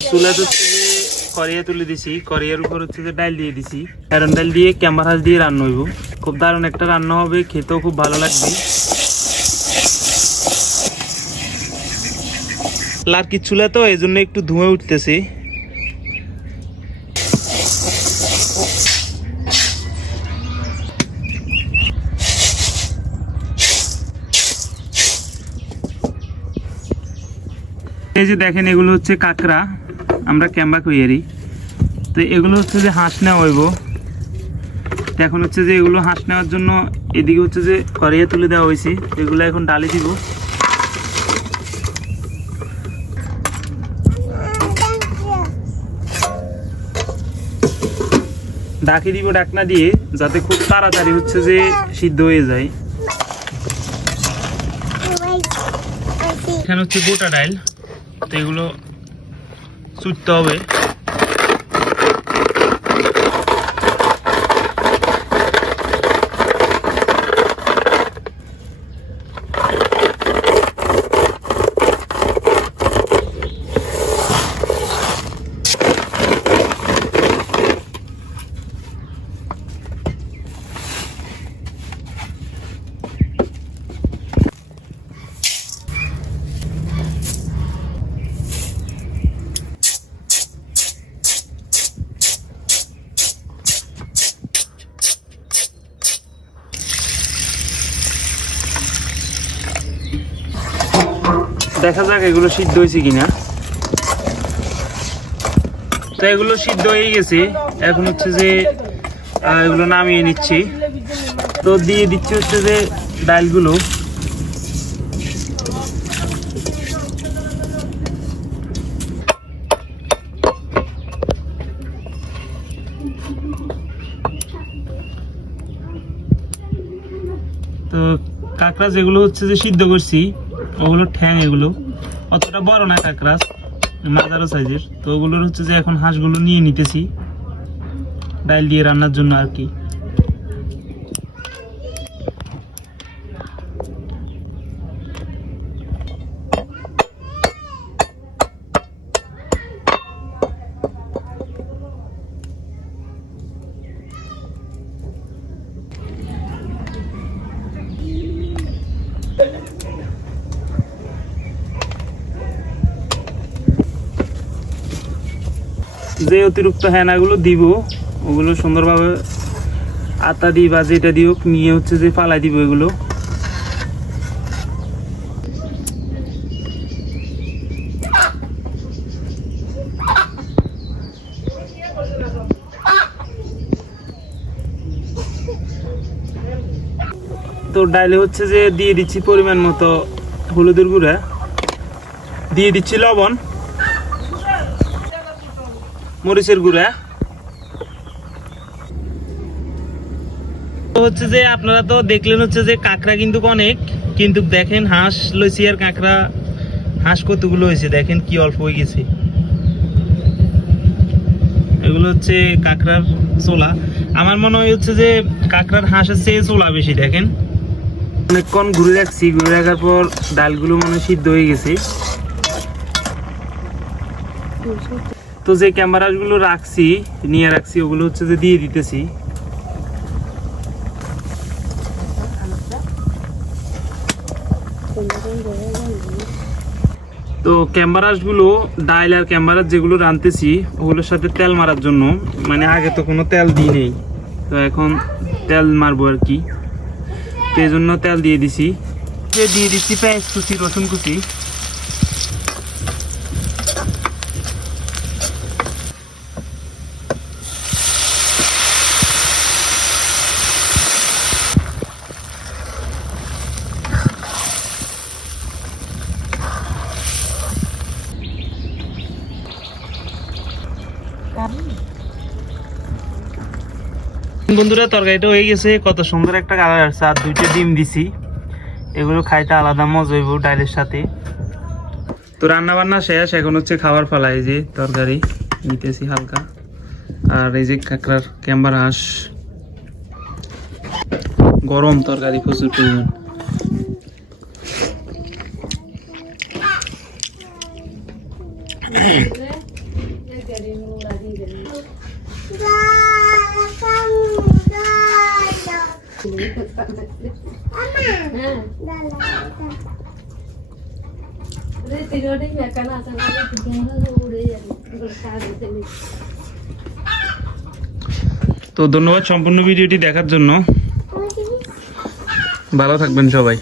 চুলাতে হচ্ছে যে কড়াইয়ে তুলে দিছি, কড়াইয়ের উপর হচ্ছে যে ডাল দিয়ে দিছি। এরন ডাল দিয়ে ক্যাম্বার হাঁস দিয়ে রান্না হইব। খুব দারুণ একটা রান্না হবে, খেতেও খুব ভালো লাগবে। লার্কির চুলা তো এই জন্য একটু ধুঁয়ে উঠতেছে। এই যে দেখেন, এগুলো হচ্ছে কাঁকড়া, আমরা ক্যাম্বা কইয়ারি। তো এগুলো হচ্ছে যে হাঁস নেওয়া হইব। তো এখন হচ্ছে যে এগুলো হাঁস নেওয়ার জন্য এদিকে হচ্ছে যে কড়াইয়ে তুলে দেওয়া হয়েছে। এগুলো এখন ডালে দিব। ঢাকি দিব ঢাকনা দিয়ে, যাতে খুব তাড়াতাড়ি হচ্ছে যে সিদ্ধ হয়ে যায়। এখানে হচ্ছে গোটা ডাল, তো এগুলো চুটতে হবে। দেখা যাক এগুলো সিদ্ধ হয়েছে কিনা। তো এগুলো সিদ্ধ হয়ে গেছে। এখন হচ্ছে যে এগুলো নামিয়ে নিচ্ছি। তো দিয়ে দিচ্ছি হচ্ছে যে ডালগুলো। তো কাঁকড়া যেগুলো হচ্ছে যে সিদ্ধ করছি, ওগুলো ঠ্যাং, এগুলো অতটা বড় না, কাঁকড়া মাঝারো সাইজের। তো ওগুলোর হচ্ছে যে এখন হাঁসগুলো নিয়ে নিতেছি ডাল দিয়ে রান্নার জন্য আর কি। যে অতিরিক্ত হেনাগুলো দিব, ওগুলো সুন্দরভাবে আটা দিই বা যেটা দিও নিয়ে হচ্ছে যে ফালাই দিব এগুলো। তো ডালে হচ্ছে যে দিয়ে দিচ্ছি পরিমাণ মতো হলুদের গুঁড়া, দিয়ে দিচ্ছি লবণ, মরিচের গুঁড়া। তো হচ্ছে যে আপনারা তো দেখলেন হচ্ছে যে কাঁকড়া কিন্তু অনেক, কিন্তু দেখেন হাঁস লইছি আর কাঁকড়া হাঁস কতগুলো হয়েছে দেখেন, কি অল্প হয়ে গেছে। এগুলো হচ্ছে কাঁকড়ার চোলা। আমার মনে হয় হচ্ছে যে কাঁকড়ার হাঁসের চেয়ে চোলা বেশি। দেখেন অনেকক্ষণ ঘুরে রাখছি, ঘুরে রাখার পর ডালগুলো মনে হয় সিদ্ধ হয়ে গেছে। তো যে ক্যামেরাগুলো রাখছি, নিয়ে রাখছি, ওগুলো হচ্ছে যে দিয়ে দিতেছি। তো ক্যামেরাগুলো ডাল আর ক্যামেরা যেগুলো রাঁধতেছি ওগুলোর সাথে তেল মারার জন্য, মানে আগে তো কোনো তেল দিই নেই, তো এখন তেল মারবো আর কি। তো এই জন্য তেল দিয়ে দিছি। দিয়ে দিচ্ছি পেঁয়াজ কুচি, রসুন কুচি। বন্ধুরা তরকারিটা হয়ে গেছে, কত সুন্দর একটা কালার আসছে। আর 2টা ডিম দিছি, এগুলো খাইতে আলাদা মজা হইব ডালের সাথে। তো রান্না বান্না শেষ, এখন হচ্ছে খাবার ফেলা। এই যে তরকারি নিতেছি হালকা, আর এই যে কাঁকড়ার ক্যাম্বার হাঁস, গরম তরকারি প্রচুর পরিমাণ। তো ধন্যবাদ সম্পূর্ণ ভিডিওটি দেখার জন্য। ভালো থাকবেন সবাই।